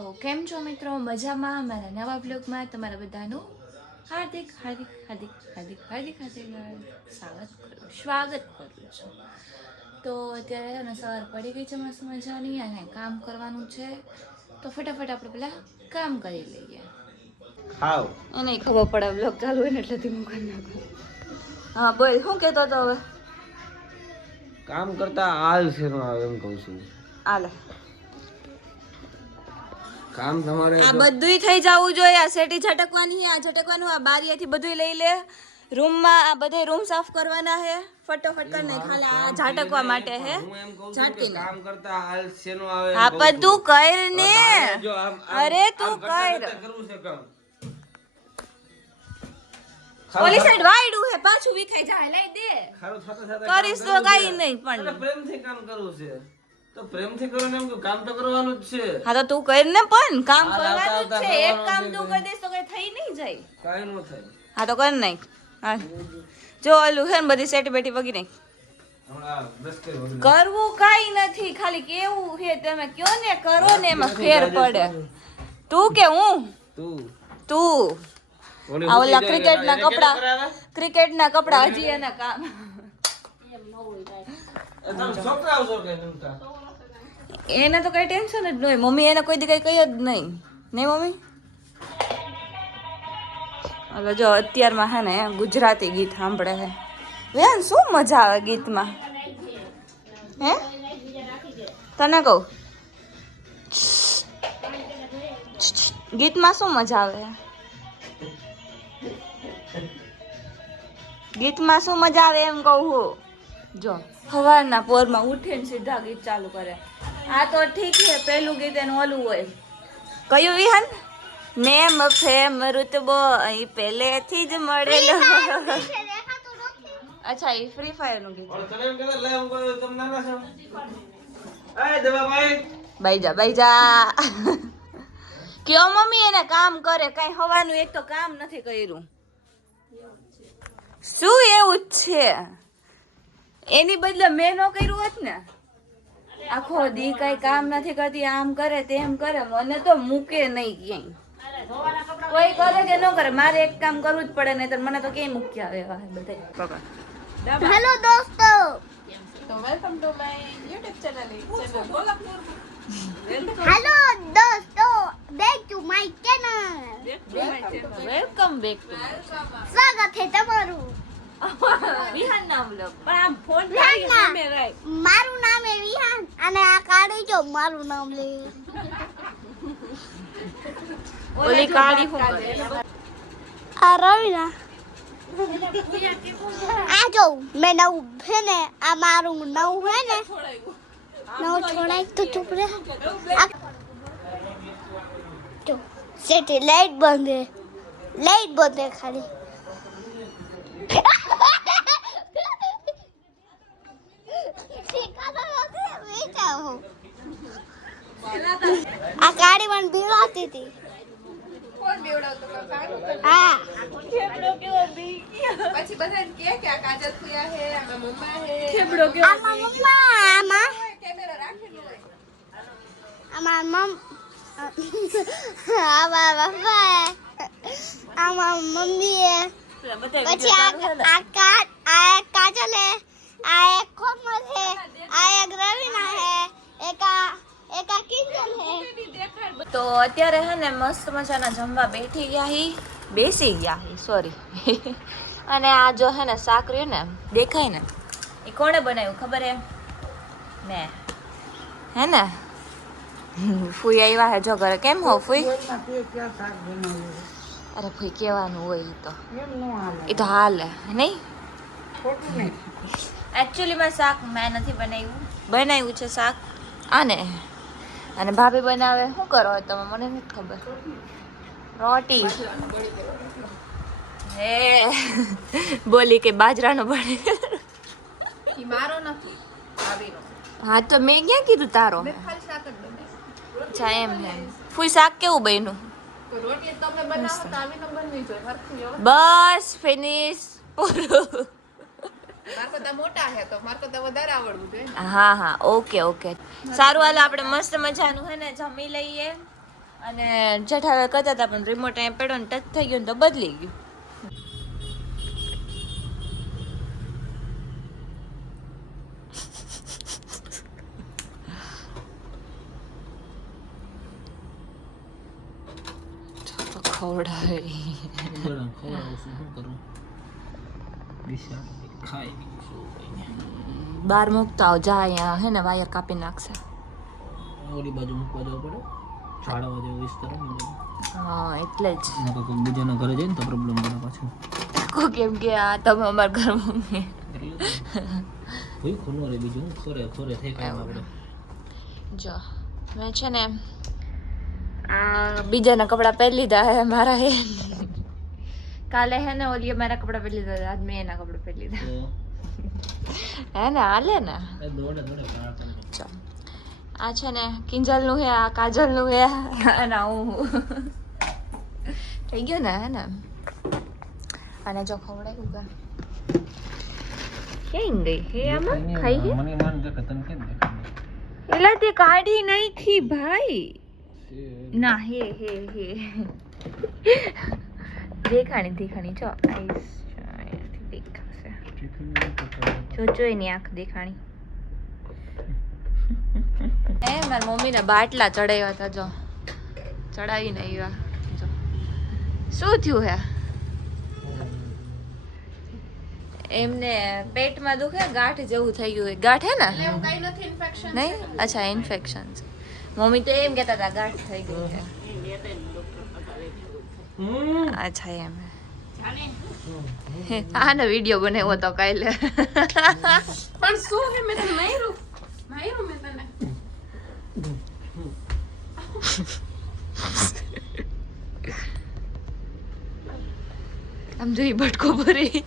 તો કેમ છો મિત્રો? મજામાં? મારા નવા બ્લોગમાં તમારા બધાનું હાર્દિક હાર્દિક હાર્દિક હાર્દિક હાર્દિક હાર્દિક સ્વાગત કરું છું. તો અત્યારે છે ને સવાર પડી ગઈ છે મસ્ત મજાની અને કામ કરવાનું છે, તો ફટાફટ આપણે પેલા કામ કરી લઈએ. હાવ અને ખબર પડે બ્લોગ ચાલુ હોય ને એટલે ધીમું કરી નાખું. હા બોલ, શું કહેતો હતો હવે? કામ કરતા હાલ છે એમ કહું છું. હાલે કામ તમારે આ બધુંય થઈ જવું જોઈએ. આ સેટી ઝટકવાની, આ ઝટકવાનું, આ બારીએથી બધુંય લઈ લે. રૂમમાં આ બધે રૂમ સાફ કરવાના હે, ફટોફટ કરીને ખાલી આ ઝાટકવા માટે હે. હું એમ કહું છું કે ઝાટકીને કામ કરતા હાલ છે નો આવે. હા પણ તું કર ને. જો આમ અરે તું કર. કરવું છે કામ. ઓલી સાઈડ વાયડું હે, પાછું વિખાઈ જાય. લઈ દે. ખારું થતા થતા કરીશ તો કાઈ નહીં પણ પ્રેમથી કામ કરવું છે તો પ્રેમથી કરો ને, એમ કે કામ તો કરવાનું જ છે. હા તો તું કર ને, પણ કામ હાલ કરવાનું જ આવતા છે. એક કરવાનું કામ છે. તું કરી દઈશ તો કઈ થઈ નહીં જાય. કાઈ નો થાય. હા તો કર નાખ. હા જો ઓલું હે ને બધી સેટી બેટી વગી નાખ. હમણાં બ્રશ કરી વળી. કરવું કાઈ નથી, ખાલી કેવું છે તમે કયો ને કરો ને એમાં ફેર પડે. તું કે હું? તું ઓલી આ ઓલા ઉઠી જાય ક્રિકેટના એને કપડા, કેટલા કરાવે? ક્રિકેટના કપડા હજી એના કામ. એ તમે છોકરા આવશો કે નમતા? એને તો કઈ ટેન્શન જ નહીં. મમ્મી એને કોઈ દી કઈ કહી જ નહીં. નહીં મમ્મી? હલો જો અત્યારમાં હે ને ગુજરાતી ગીત સાંભળે છે. બેન શું મજા આવે ગીતમાં? હે તને કહું, ગીતમાં શું મજા આવે? ગીતમાં શું મજા આવે એમ કહું હું. જો સવારના પોરમાં ઉઠીને સીધા ગીત ચાલુ કરે. આ તો ઠીક છે, પેલું ગીત એનું ઓલું હોય. કયું વિહાન? નેમ ફેમ રુતબો અહીં પહેલેથી જ મળેલો. અચ્છા એ ફ્રી ફાયર નું ગીત. ઓલો તને એમ કહેતા લે હું કહું તમે નાના છો. એ દેવાભાઈ બાઈજા કયો મમ્મી એને કામ કરે, કઈ હવાનું એક તો કામ નથી કર્યું. શું એવું જ છે? એની બદલે મેં ન કર્યું હોત ને, આખો દી કઈ કામ નથી કરતી, આમ કરે તેમ કરે, મને તો મૂકે નહીં ક્યાંય. કોઈ કરે કે ન કરે, મારે એક કામ કરવું જ પડે, નહીં તો મને તો ક્યાંય મૂકી આવે બધા. હેલો દોસ્તો, તો welcome to my YouTube channel. Hello દોસ્તો, back to my channel. Welcome back. સ્વાગત છે તમારું. વિહાન નામ લો પણ આમ ફોન વિહાન મારું નામ છે વિહાન અને આ કાળી જો મારું નામ લે. ઓલી કાળી હું આ રવિના આ જો મેં નવું છે ને, આ મારું નવું છે ને, નવું છોડાય તો ચૂપ રે. જો સેટી લાઈટ બંધ છે, લાઈટ બંધ છે ખાલી. આ ગાડી મને બીવાતી હતી. હા પછી બધાને કે આ કાજલ ફુયા હે, આ મમ્મા હે. આમાં મમ્મા, આમાં કેમેરા રાખેલું હોય. આમાં મમ આમાં પપ્પા, આમાં મમ્મી, પછી આ કાજલ હે, આ એક કોમલ હે, આ એક રવીના હે, એક આ કિંજલ હે. તો અત્યારે હે ને મસ્ત મજાના જમવા બેસી ગયા હી સોરી. અને આ જો હે ને શાક રહ્યું ને દેખાય ને, એ કોણે બનાવ્યું ખબર હે? મેં. હે ને ફૂઈ આવ્યા હે જો ઘરે. કેમ હો ફૂઈ? અરે ફૂઈ કહેવાનું હોય એ તો હાલે નહીં. એકચ્યુઅલીમાં શાક મેં નથી બનાવ્યું છે શાક અને ભાભી બનાવે. શું કરો તમે? મને નથી ખબર. રોટી હે બોલી કે બાજરાનો બને. મારો નથી ભાભીનો. હા તો મેં ક્યાં કીધું તારો? ખાલી શાક જ બનાવ્યું. અચ્છા એમ હે. ફૂઈ શાક કેવું બન્યું? તો રોટી તમે બનાવો તો આવીને બનવી જોઈએ હરખું વ્યવસ્થિત. બસ ફિનિશ પૂરું. મારા કરતા મોટા છે તો મારા કરતા વધારે આવડવું જોઈએ. હા ઓકે સારું હાલો આપણે મસ્ત મજાનું હે ને જમી લઈએ અને જેઠાલાલ કરતા હતા પણ રિમોટ અહીંયા પડ્યો ને ટચ થઈ ગયો ને તો બદલી ગયું. ખવડાવી બાર મૂકતા આવ જા, અહીંયા હે ને વાયર કાપી નાખશે. ઓલી બાજુ મૂકવા જવું પડે, ઝાડવા જેવો વિસ્તાર ને હા એટલે જ કોઈ બીજાના ઘરે જાય ને તો પ્રોબ્લેમ પડે પાછું. કેમ કે આ તમે અમારા ઘર મમ્મી કોઈ ખોલવા રે બીજું ખોરે ખોરે થઈ કામ આપણે. જો મેં છે ને આ બીજાના કપડાં પહેરી લીધા હે મારા હે. કાલે હે ને ઓલી મારા કપડાં પહેરી લીધા, આજ મેં એના કપડાં પહેરી લીધા હે ને. હાલે ને દોડે દોડે કાળ ચો આ છે ને કિંજલનું હે, આ કાજલનું હે અને હું થઈ ગયું ને હે ને. અને જો ખવડાવ્યું ગા ક્યાં ગઈ હે આમાં ખાઈ ગઈ મને માન દેખે તને કેમ દેખાય એલા તે કાઢી નાખી ભાઈ ના હે હે હે દેખાણી જો આઈસ દેખાશે જો એની આંખ દેખાણી. એ મારી મમ્મીને બાટલા ચડાવ્યા હતા, જો ચડાવીને આવ્યા. જો શું થયું હે એમને પેટમાં દુખે, ગાંઠ જેવું થઈ ગયું. ગાંઠ હે ને એવું કઈ નથી ઇન્ફેક્શન નહીં? અચ્છા ઇન્ફેક્શન છે. મમ્મી તો એમ કહેતા હતા ગાંઠ થઈ ગઈ છે. અચ્છા એમ આનો વિડીયો બનાવ્યો તો કાલે. પણ શું હે મેં તને માર્યું મેં તને. આમ જોઈ બટકો ભરી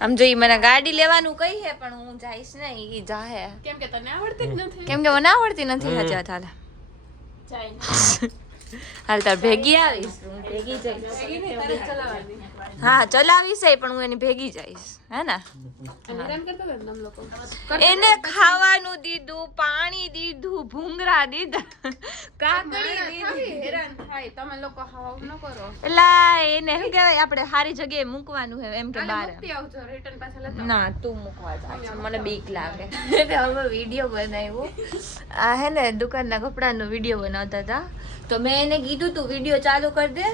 આમ જોઈ મને ગાડી લેવાનું કઈ હે પણ હું જઈશ ને ઈ જાહે કેમ કે તને આવડતી જ નથી. કેમ કે મને આવડતી નથી. હજા હાલ હાલ તાર ભેગી આવીશ, હું ભેગી જઈશ. હા ચલાવીશ પણ હું એની ભેગી જઈશ હે ને. હેરાન કરતા હતા ને તમે લોકો. એને ખાવાનું દીધું, પાણી દીધું, ભૂંગરા દીધા, કાકડી દીધી. હેરાન થાય તમે લોકો હાવ ન કરો. એલા એને શું કહેવાય આપણે સારી જગ્યાએ મૂકવાનું હે એમ કે આને બાર. મૂકતી આવજો રિટર્ન પાછા લેતા. ના તું મૂકવા જાય મને બીક લાગે. હવે વિડીયો બનાવ્યો આ હે ને દુકાનના કપડાનો વિડીયો બનાવતા હતા તો મેં એને કીધું તું વિડીયો ચાલુ કરી દે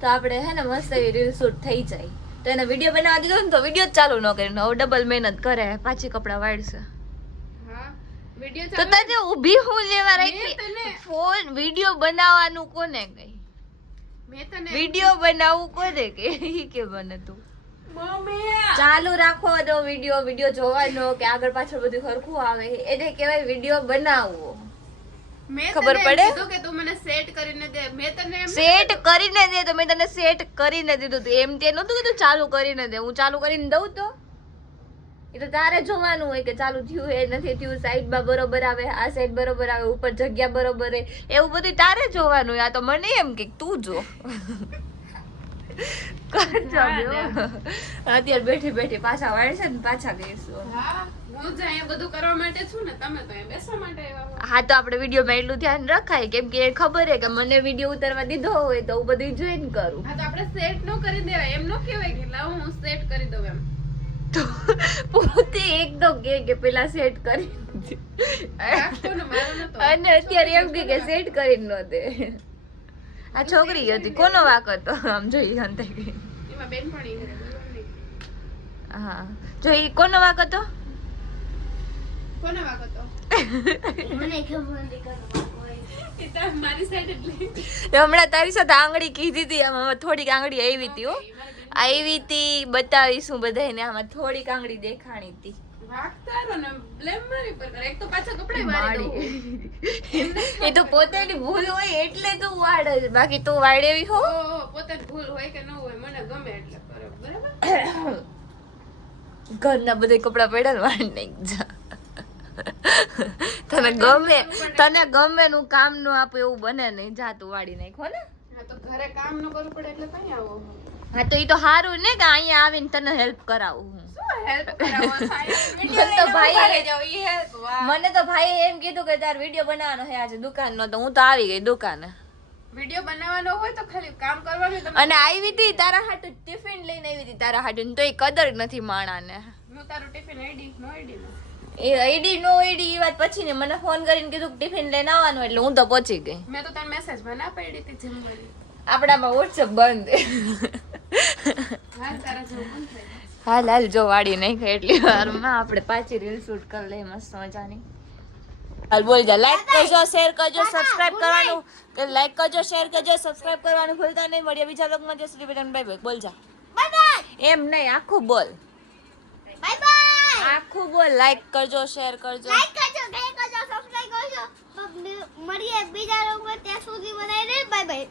તો આપણે હે ને મસ્ત એવી રીલ શૂટ થઈ જાય. તો એને વિડીયો બનાવવા દીધો ને તો વિડીયો ચાલુ ન કરીને હવે ડબલ મહેનત કરે, પાછી કપડાં વાળશે. હા વિડિયો તો ચાલુ તને ઊભી હું લેવા મેં રાખી તને- ફોન વિડીયો બનાવવાનું કોને ગઈ? મેં તને વિડીયો બનાવવું કોને કે ઈ કે બને તું મમ્મી ચાલુ રાખો દો વિડીયો જોવાનો કે આગળ પાછળ બધું સરખું આવે એને કહેવાય વિડીયો બનાવવો. મેં ખબર તને પડે? કીધું કે તું મને સેટ કરીને દે. મેં તને એમ સેટ કરીને દે તો મેં તને સેટ કરીને દીધું તું. એમ તે નતું કીધું ચાલુ કરીને દે. હું ચાલુ કરીને દઉં તો એ તો તારે જોવાનું હોય કે ચાલુ થયું એ નથી થયું, સાઈડમાં બરોબર આવે, આ સાઈડ બરોબર આવે, ઉપર જગ્યા બરોબર રહે, એવું બધું તારે જોવાનું હોય. આ તો મને એમ કે તું જો અત્યારે બેઠી બેઠી પાછા વાળશે ને પાછા ગઈશું. હા હું જ અહીંયા બધું કરવા માટે છું ને, તમે તો અહીંયા બેસવા માટે આવ્યા હો. હા તો આપણે વિડીયોમાં એટલું ધ્યાન રખાય કેમ કે ખબર હે કે મને વિડીયો ઉતારવા દીધો હોય તો હું બધું જોઈન કરું. હા તો આપણે સેટ નો કરી દેવાય. એમ નો કહેવાય કે લાવ હું સેટ કરી દઉં એમ. તો પોતે એક તો કે પેલા સેટ કરી રાખો ને મારો નતો. અને અત્યારે એમ કે સેટ કરી ન દે. આ છોકરી હતી કોનો વાક હતો આમ જોઈ અંતે એમાં બેનપણી છે, બોલવાનું નહીં. હા જોઈ કોનો વાક હતો? કોનો વાંક હતો? એ તો મારી સાઈડ એટલે હમણાં તારી સાથે આંગળી કીધી હતી આમાં થોડીક આંગળી આવી હતી હો આવી હતી બતાવીશું બધાને. આમાં થોડીક આંગળી દેખાણી હતી. વાંક તારો ને બ્લેમ મારી પર કરે. એક તો પાછા કપડાય વાળી દઉં. એ તો પોતાની ભૂલ હોય એટલે તું વાળે છે, બાકી તું વાળે એવી હો. ઓહો, પોતે ભૂલ હોય કે ન હોય મને ગમે એટલે કરે. બરાબર? ઘરના બધા કપડા પડ્યા ને વાળ નહીં જા. તને ગમે નું કામ નું આપું એવું બને નહીં. જા તું વાળી નાખો ને. હા તો ઘરે કામ ન કરવું પડે એટલે કઈ આવો. હા તો ઈ તો સારું ને કે અહીંયા આવીને તને હેલ્પ કરાવું હું. હેલ્પ કરાવો મને તો મને તો ભાઈએ એમ કીધું કે તાર વિડીયો બનાવવાનો છે આજે દુકાનનો, તો હું તો આવી ગઈ દુકાને. વિડિયો બનાવવાનો હોય તો ખાલી કામ કરવાનું. તમે અને આવી હતી તારા હાટુ ટિફિન લઈને આવી હતી તારા હાટુ, તો એ કદર નથી માણાને. હું તારું tiffin ID no ID A ID no ID A વાત પછી ને મને ફોન કરીને કીધું કે ટિફિન લઈને આવવાનું, એટલે હું તો પહોંચી ગઈ. મેં તો તને મેસેજ માં ના પડી હતી જમવાની. આપણામાં વોટ્સએપ બંધ. હાલ તારા જેવું કોણ થાય? હાલ હાલ જો વાડી નહીં ખાય એટલી વારમાં આપણે પાછી રીલ શૂટ કરી લઈએ મસ્ત મજાની. હાલ બોલ જા, લાઈક કરજો, શેર કરજો, સબસ્ક્રાઇબ કરવાનું, લાઈક કરજો, શેર કરજો, સબસ્ક્રાઇબ કરવાનું ભૂલતા નહીં. મળીએ બીજા વ્લોગમાં. જય શ્રી કૃષ્ણ. Bye bye. બોલ જા. Bye bye. એમ નહીં, આખું બોલ, બાય બાય. આખું બોલ. લાઈક કરજો, શેર કરજો. લાઈક કરજો, સબસ્ક્રાઇબ કરજો. મળીએ બીજા લોકો ત્યાં સુધી બનાવીને બાય બાય.